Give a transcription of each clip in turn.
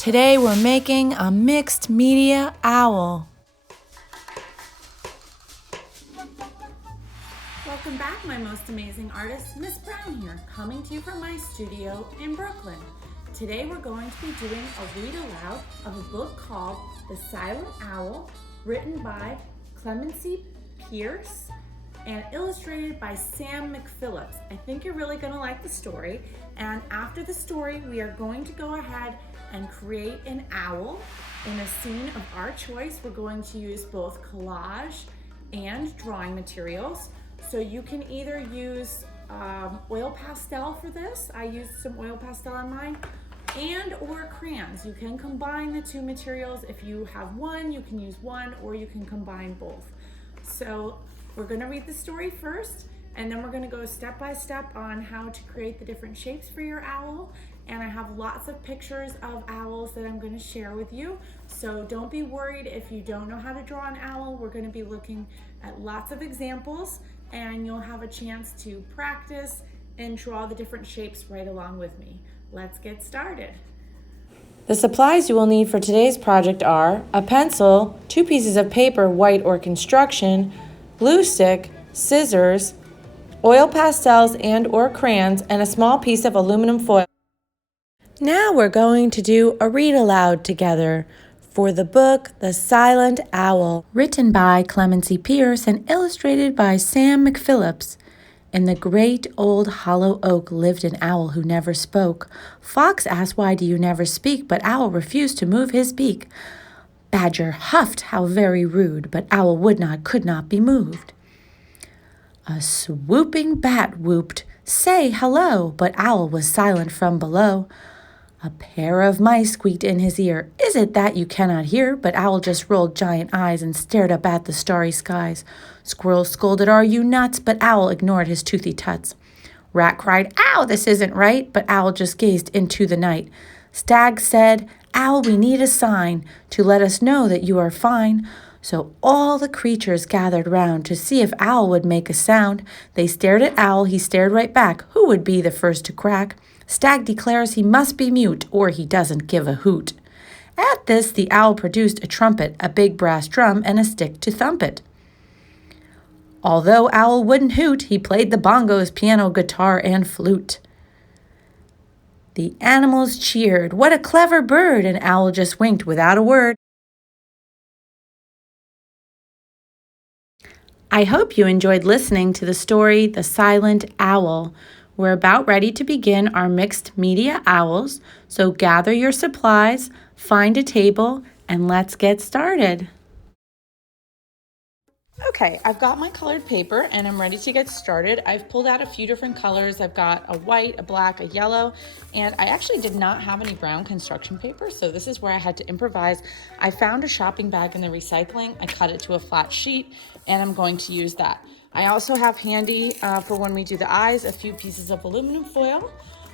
Today we're making a mixed media owl. Welcome back, my most amazing artist, Miss Brown here, coming to you from my studio in Brooklyn. Today we're going to be doing a read aloud of a book called The Silent Owl, written by Clemency Pearce and illustrated by Sam McPhillips. I think you're really going to like the story, and after the story we are going to go ahead and create an owl in a scene of our choice. We're going to use both collage and drawing materials. So you can either use oil pastel for this. I used some oil pastel on mine, and or crayons. You can combine the two materials. If you have one, you can use one, or you can combine both. So we're gonna read the story first, and then we're gonna go step by step on how to create the different shapes for your owl. And I have lots of pictures of owls that I'm going to share with you. So don't be worried if you don't know how to draw an owl. We're going to be looking at lots of examples, and you'll have a chance to practice and draw the different shapes right along with me. Let's get started. The supplies you will need for today's project are a pencil, 2 pieces of paper, white or construction, glue stick, scissors, oil pastels and or crayons, and a small piece of aluminum foil. Now we're going to do a read aloud together for the book The Silent Owl, written by Clemency Pearce and illustrated by Sam McPhillips. In the great old hollow oak lived an owl who never spoke. Fox asked, "Why do you never speak?" But Owl refused to move his beak. Badger huffed, "How very rude!" But Owl would not, could not be moved. A swooping bat whooped, "Say hello!" But Owl was silent from below. A pair of mice squeaked in his ear, "Is it that you cannot hear?" But Owl just rolled giant eyes and stared up at the starry skies. Squirrel scolded, "Are you nuts?" But Owl ignored his toothy tuts. Rat cried, "Ow, this isn't right!" But Owl just gazed into the night. Stag said, "Owl, we need a sign to let us know that you are fine." So all the creatures gathered round to see if Owl would make a sound. They stared at Owl, he stared right back. Who would be the first to crack? Stag declares he must be mute, or he doesn't give a hoot. At this, the owl produced a trumpet, a big brass drum, and a stick to thump it. Although Owl wouldn't hoot, he played the bongos, piano, guitar, and flute. The animals cheered, "What a clever bird!" And Owl just winked without a word. I hope you enjoyed listening to the story The Silent Owl. We're about ready to begin our mixed media owls, so gather your supplies, find a table, and let's get started. Okay, I've got my colored paper and I'm ready to get started. I've pulled out a few different colors. I've got a white, a black, a yellow, and I actually did not have any brown construction paper, so this is where I had to improvise. I found a shopping bag in the recycling. I cut it to a flat sheet, and I'm going to use that. I also have handy for when we do the eyes, a few pieces of aluminum foil.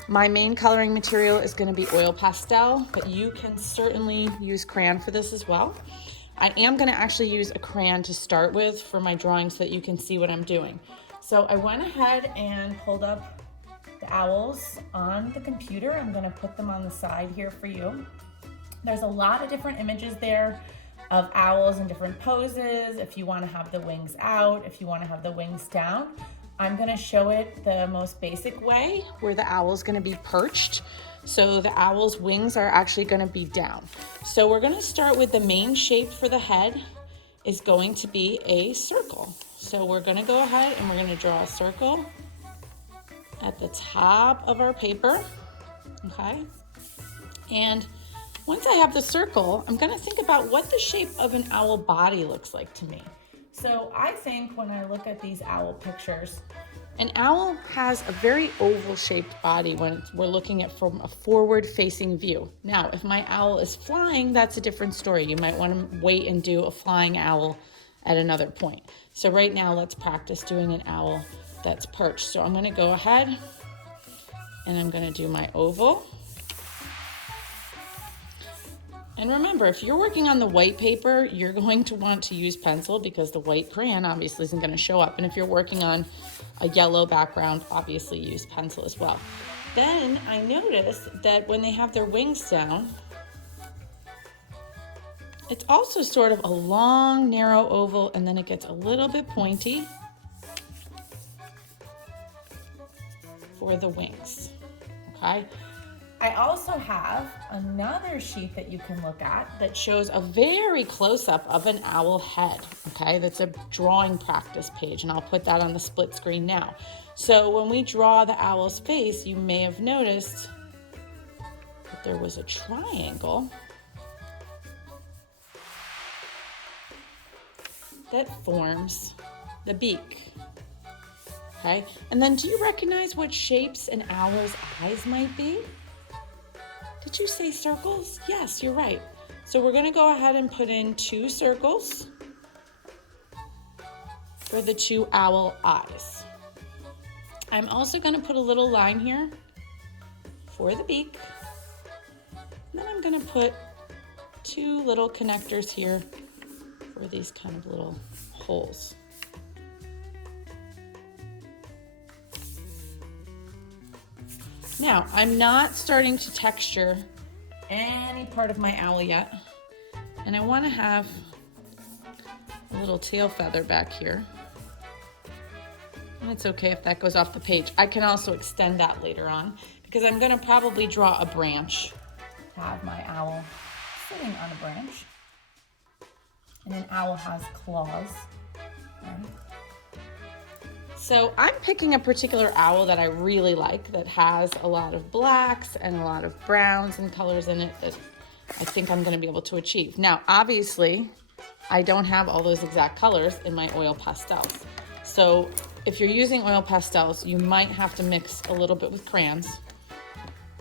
My main coloring material is going to be oil pastel, but you can certainly use crayon for this as well. I am going to actually use a crayon to start with for my drawing so that you can see what I'm doing. So I went ahead and pulled up the owls on the computer. I'm going to put them on the side here for you. There's a lot of different images there of owls in different poses. If you want to have the wings out, if you want to have the wings down. I'm going to show it the most basic way, where the owl is going to be perched. So the owl's wings are actually going to be down. So we're going to start with the main shape for the head is going to be a circle. So we're going to go ahead and we're going to draw a circle at the top of our paper. Okay. And once I have the circle, I'm going to think about what the shape of an owl body looks like to me. So I think when I look at these owl pictures, an owl has a very oval-shaped body when we're looking at from a forward-facing view. Now, if my owl is flying, that's a different story. You might want to wait and do a flying owl at another point. So right now, let's practice doing an owl that's perched. So I'm going to go ahead and I'm going to do my oval. And remember, if you're working on the white paper, you're going to want to use pencil because the white crayon obviously isn't going to show up. And if you're working on a yellow background, obviously use pencil as well. Then I noticed that when they have their wings down, It's also sort of a long, narrow oval, and then it gets a little bit pointy for the wings, okay? I also have another sheet that you can look at that shows a very close-up of an owl head, okay? That's a drawing practice page, and I'll put that on the split screen now. So when we draw the owl's face, you may have noticed that there was a triangle that forms the beak, okay? And then do you recognize what shapes an owl's eyes might be? Did you say circles? Yes, you're right. So we're gonna go ahead and put in 2 circles for the 2 owl eyes. I'm also gonna put a little line here for the beak. And then I'm gonna put 2 little connectors here for these kind of little holes. Now, I'm not starting to texture any part of my owl yet, and I want to have a little tail feather back here. And it's okay if that goes off the page. I can also extend that later on because I'm going to probably draw a branch. Have my owl sitting on a branch. And an owl has claws. Right? So I'm picking a particular owl that I really like that has a lot of blacks and a lot of browns and colors in it that I think I'm going to be able to achieve. Now, obviously, I don't have all those exact colors in my oil pastels. So if you're using oil pastels, you might have to mix a little bit with crayons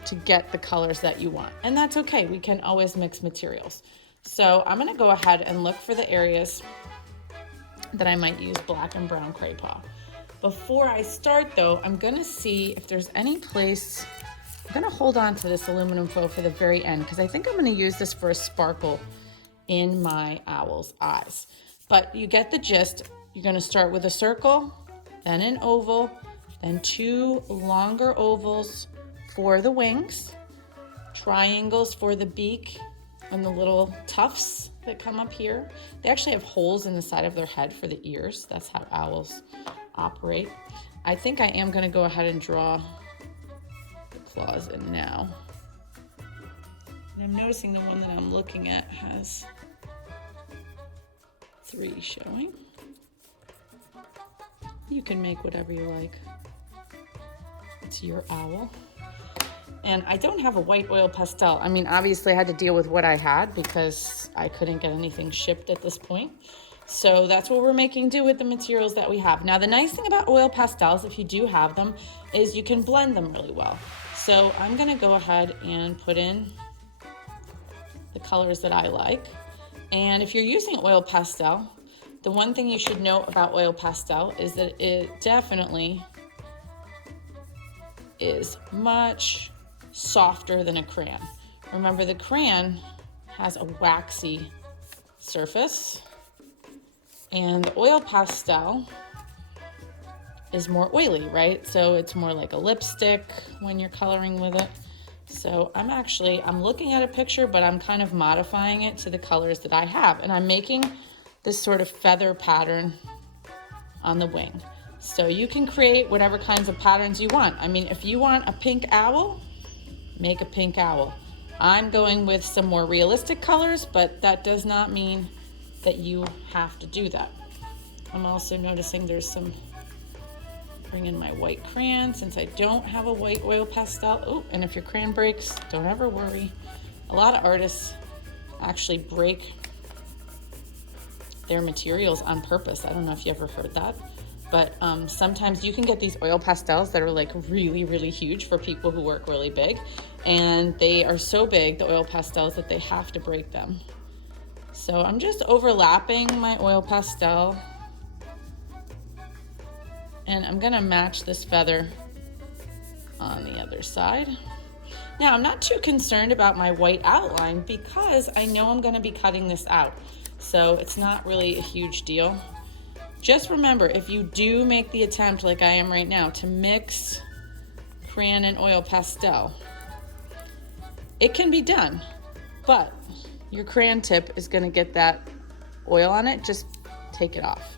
to get the colors that you want. And that's okay. We can always mix materials. So I'm going to go ahead and look for the areas that I might use black and brown crayon. Before I start though, I'm going to see if there's any place. I'm going to hold on to this aluminum foil for the very end because I think I'm going to use this for a sparkle in my owl's eyes. But you get the gist. You're going to start with a circle, then an oval, then 2 longer ovals for the wings, triangles for the beak, and the little tufts that come up here. They actually have holes in the side of their head for the ears. That's how owls operate. I think I am going to go ahead and draw the claws in now. And I'm noticing the one that I'm looking at has 3 showing. You can make whatever you like. It's your owl. And I don't have a white oil pastel. I mean, obviously I had to deal with what I had because I couldn't get anything shipped at this point. So that's what we're making do with the materials that we have. Now, the nice thing about oil pastels, if you do have them, is you can blend them really well. So I'm gonna go ahead and put in the colors that I like. And if you're using oil pastel, the one thing you should know about oil pastel is that it definitely is much softer than a crayon. Remember, the crayon has a waxy surface, and the oil pastel is more oily, right? So it's more like a lipstick when you're coloring with it. So I'm looking at a picture, but I'm kind of modifying it to the colors that I have, and I'm making this sort of feather pattern on the wing. So you can create whatever kinds of patterns you want. I mean, if you want a pink owl, make a pink owl. I'm going with some more realistic colors, but that does not mean that you have to do that. I'm also noticing there's some, bring in my white crayon since I don't have a white oil pastel. Oh, and if your crayon breaks, don't ever worry. A lot of artists actually break their materials on purpose. I don't know if you ever heard that. But sometimes you can get these oil pastels that are like really, really huge for people who work really big. And they are so big, the oil pastels, that they have to break them. So I'm just overlapping my oil pastel. And I'm gonna match this feather on the other side. Now, I'm not too concerned about my white outline because I know I'm gonna be cutting this out. So it's not really a huge deal. Just remember, if you do make the attempt, like I am right now, to mix crayon and oil pastel, it can be done, but your crayon tip is gonna get that oil on it, just take it off,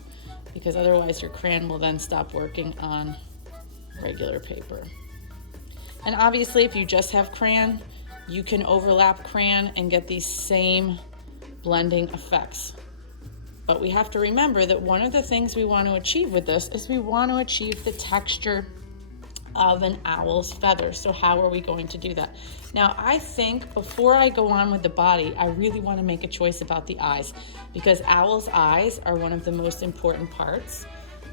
because otherwise your crayon will then stop working on regular paper. And obviously if you just have crayon, you can overlap crayon and get these same blending effects. But we have to remember that one of the things we want to achieve with this is we want to achieve the texture of an owl's feathers. So how are we going to do that? Now, I think before I go on with the body, I really want to make a choice about the eyes, because owl's eyes are one of the most important parts.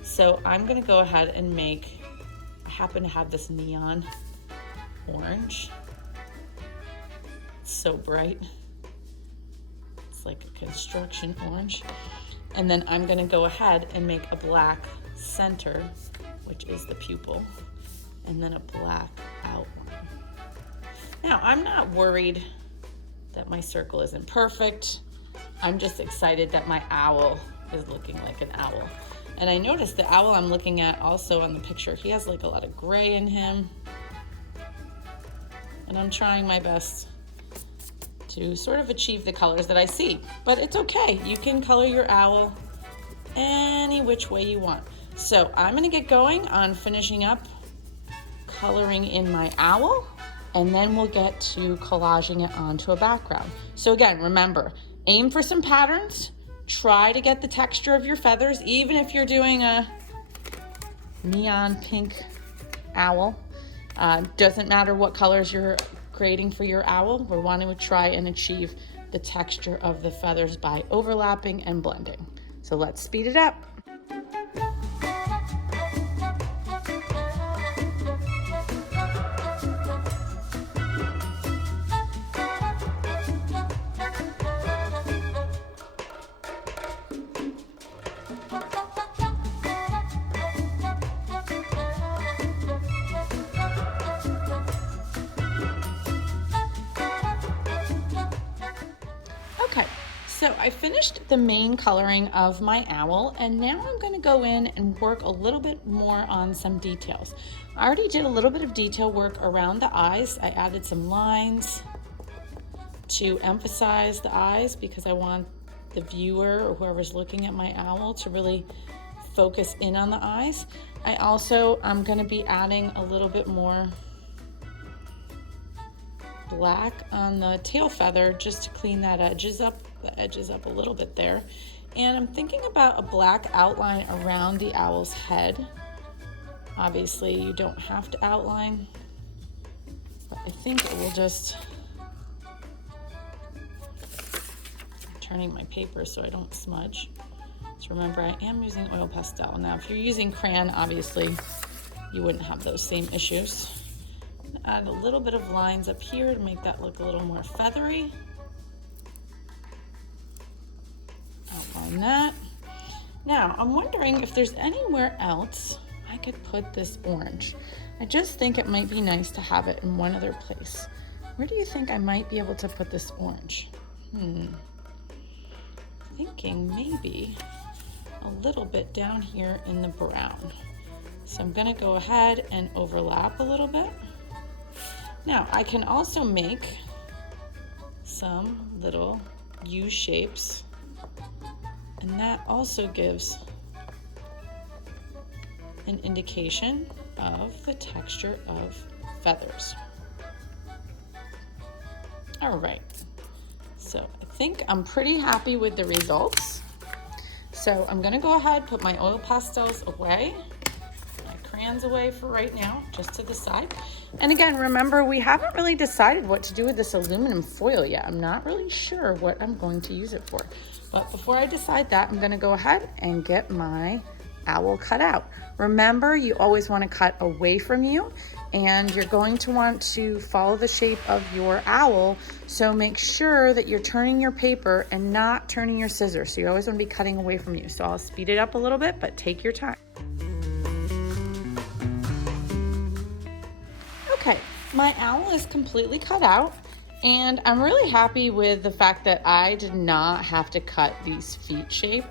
So I'm going to go ahead and make, I happen to have this neon orange. It's so bright. It's like a construction orange. And then I'm gonna go ahead and make a black center, which is the pupil, and then a black outline. Now, I'm not worried that my circle isn't perfect. I'm just excited that my owl is looking like an owl. And I noticed the owl I'm looking at also on the picture, he has like a lot of gray in him. And I'm trying my best to sort of achieve the colors that I see, but it's okay. You can color your owl any which way you want. So I'm gonna get going on finishing up coloring in my owl, and then we'll get to collaging it onto a background. So again, remember, aim for some patterns, try to get the texture of your feathers, even if you're doing a neon pink owl. Doesn't matter what colors you're creating for your owl, we're wanting to try and achieve the texture of the feathers by overlapping and blending. So let's speed it up. Okay, so I finished the main coloring of my owl, and now I'm going to go in and work a little bit more on some details. I already did a little bit of detail work around the eyes. I added some lines to emphasize the eyes because I want the viewer or whoever's looking at my owl to really focus in on the eyes. I also am going to be adding a little bit more black on the tail feather just to clean the edges up a little bit there. And I'm thinking about a black outline around the owl's head. Obviously you don't have to outline, but I think it will just, I'm turning my paper so I don't smudge. So remember, I am using oil pastel. Now if you're using crayon, obviously you wouldn't have those same issues. Add a little bit of lines up here to make that look a little more feathery. Outline that. Now, I'm wondering if there's anywhere else I could put this orange. I just think it might be nice to have it in one other place. Where do you think I might be able to put this orange? Thinking maybe a little bit down here in the brown. So I'm gonna go ahead and overlap a little bit. Now, I can also make some little U shapes, and that also gives an indication of the texture of feathers. All right, so I think I'm pretty happy with the results. So I'm gonna go ahead, put my oil pastels away, crayons away for right now, just to the side. And again, remember, we haven't really decided what to do with this aluminum foil yet. I'm not really sure what I'm going to use it for. But before I decide that, I'm gonna go ahead and get my owl cut out. Remember, you always want to cut away from you, and you're going to want to follow the shape of your owl. So make sure that you're turning your paper and not turning your scissors. So you always want to be cutting away from you. So I'll speed it up a little bit, but take your time. Okay, my owl is completely cut out, and I'm really happy with the fact that I did not have to cut these feet shape,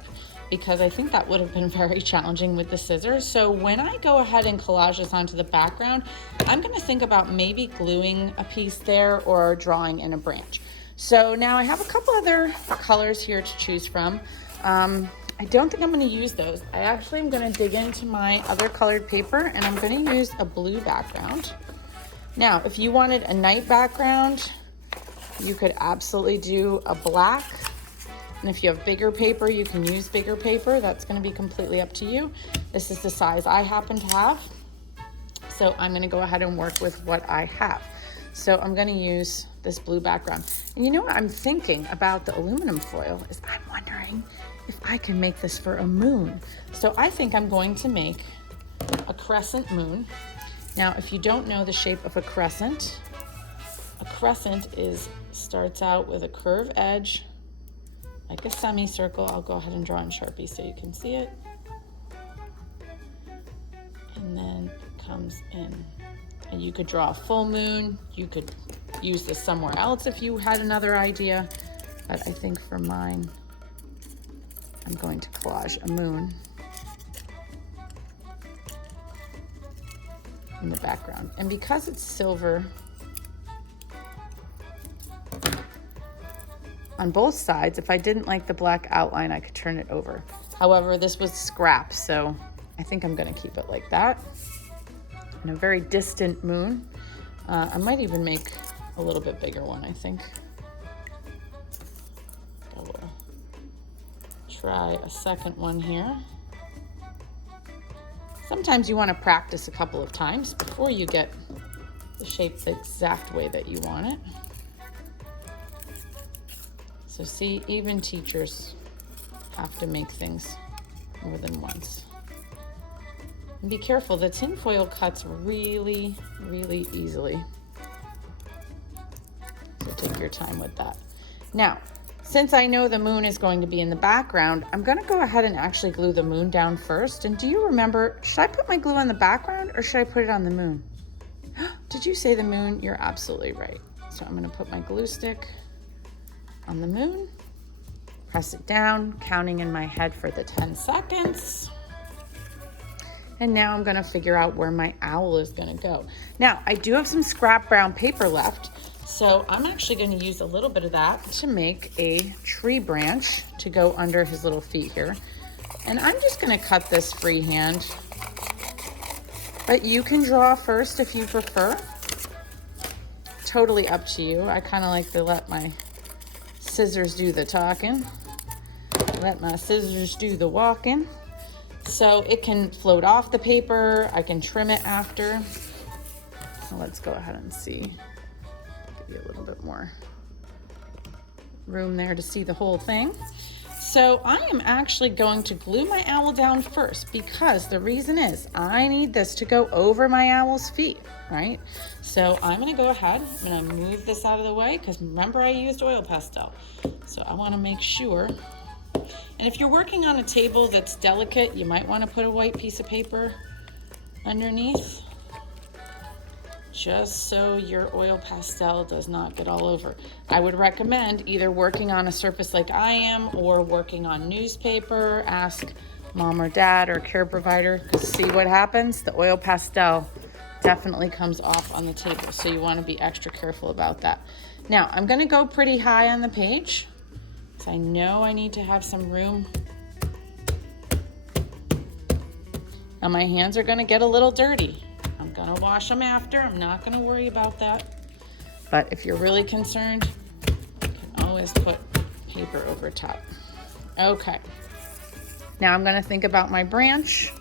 because I think that would have been very challenging with the scissors. So when I go ahead and collage this onto the background, I'm gonna think about maybe gluing a piece there or drawing in a branch. So now I have a couple other colors here to choose from. I don't think I'm going to use those. I actually am going to dig into my other colored paper, and I'm going to use a blue background. Now, if you wanted a night background, you could absolutely do a black. And if you have bigger paper, you can use bigger paper. That's going to be completely up to you. This is the size I happen to have. So I'm going to go ahead and work with what I have. So I'm going to use this blue background. And you know what I'm thinking about the aluminum foil is I'm wondering if I can make this for a moon. So I think I'm going to make a crescent moon. Now, if you don't know the shape of a crescent starts out with a curved edge, like a semicircle. I'll go ahead and draw in Sharpie so you can see it. And then it comes in. And you could draw a full moon. You could use this somewhere else if you had another idea. But I think for mine, I'm going to collage a moon in the background. And because it's silver on both sides, if I didn't like the black outline, I could turn it over. However, this was scrap, so I think I'm going to keep it like that. And a very distant moon. I might even make a little bit bigger one, I think. Try a second one here. Sometimes you want to practice a couple of times before you get the shape the exact way that you want it. So see, even teachers have to make things more than once. And be careful, the tin foil cuts really, really easily. So take your time with that. Now, since I know the moon is going to be in the background, I'm going to go ahead and actually glue the moon down first. And do you remember, should I put my glue on the background or should I put it on the moon? Did you say the moon? You're absolutely right. So I'm going to put my glue stick on the moon, press it down, counting in my head for the 10 seconds. And now I'm going to figure out where my owl is going to go. Now, I do have some scrap brown paper left. So I'm actually going to use a little bit of that to make a tree branch to go under his little feet here. And I'm just going to cut this freehand. But you can draw first if you prefer. Totally up to you. I kind of like to let my scissors do the talking. Let my scissors do the walking. So it can float off the paper. I can trim it after. So let's go ahead and see. Give you a little bit more room there to see the whole thing. So I am actually going to glue my owl down first because the reason is I need this to go over my owl's feet, right? So I'm going to go ahead, I'm going to move this out of the way because remember I used oil pastel. So I want to make sure. And if you're working on a table that's delicate, you might want to put a white piece of paper underneath, just so your oil pastel does not get all over. I would recommend either working on a surface like I am or working on newspaper. Ask mom or dad or care provider, because see what happens? The oil pastel definitely comes off on the table, so you want to be extra careful about that. Now, I'm going to go pretty high on the page, because I know I need to have some room. Now my hands are going to get a little dirty. I'm gonna wash them after. I'm not gonna worry about that. But if you're really concerned, you can always put paper over top. Okay. Now I'm gonna think about my branch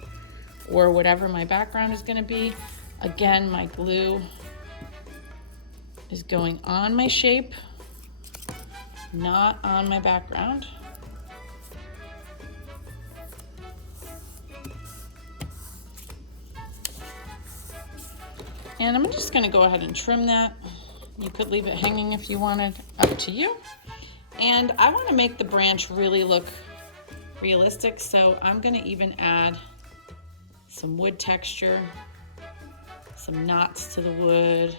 or whatever my background is gonna be. Again, my glue is going on my shape, not on my background. And I'm just going to go ahead and trim that. You could leave it hanging if you wanted, up to you. And I want to make the branch really look realistic, so I'm going to even add some wood texture, some knots to the wood.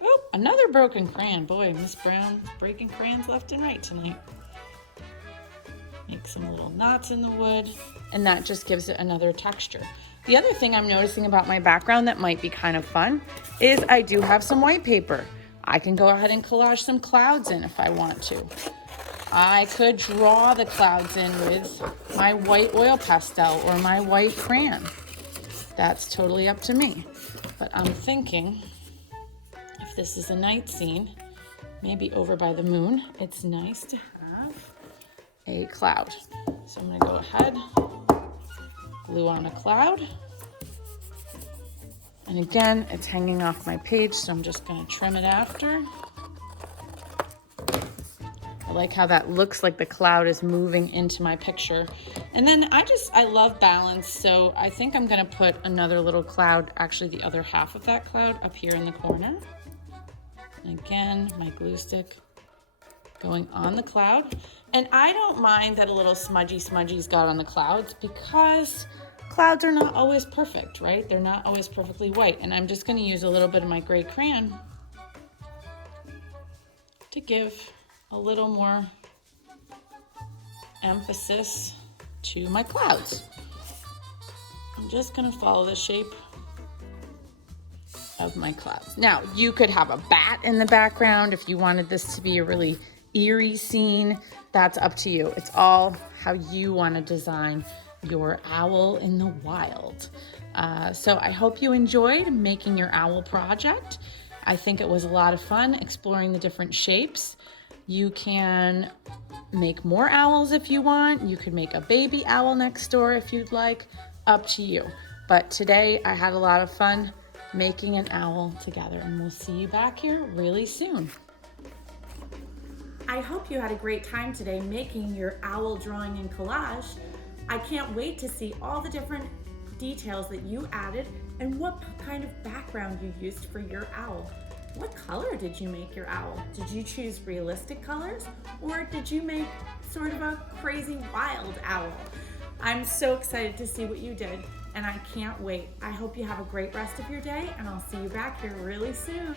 Oh, another broken crayon. Boy, Miss Brown is breaking crayons left and right tonight. Make some little knots in the wood, and that just gives it another texture. The other thing I'm noticing about my background that might be kind of fun is I do have some white paper. I can go ahead and collage some clouds in if I want to. I could draw the clouds in with my white oil pastel or my white crayon. That's totally up to me. But I'm thinking, if this is a night scene, maybe over by the moon, it's nice to have a cloud. So I'm gonna go ahead, glue on a cloud. And again, it's hanging off my page, so I'm just gonna trim it after. I like how that looks like the cloud is moving into my picture. And then I love balance, so I think I'm gonna put another little cloud, actually the other half of that cloud up here in the corner. And again, my glue stick going on the cloud. And I don't mind that a little smudgy's got on the clouds because clouds are not always perfect, right? They're not always perfectly white. And I'm just gonna use a little bit of my gray crayon to give a little more emphasis to my clouds. I'm just gonna follow the shape of my clouds. Now, you could have a bat in the background if you wanted this to be a really eerie scene. That's up to you. It's all how you want to design your owl in the wild. So I hope you enjoyed making your owl project. I think it was a lot of fun exploring the different shapes. You can make more owls if you want. You could make a baby owl next door if you'd like. Up to you. But today I had a lot of fun making an owl together, and we'll see you back here really soon. I hope you had a great time today making your owl drawing and collage. I can't wait to see all the different details that you added and what kind of background you used for your owl. What color did you make your owl? Did you choose realistic colors, or did you make sort of a crazy wild owl? I'm so excited to see what you did, and I can't wait. I hope you have a great rest of your day, and I'll see you back here really soon.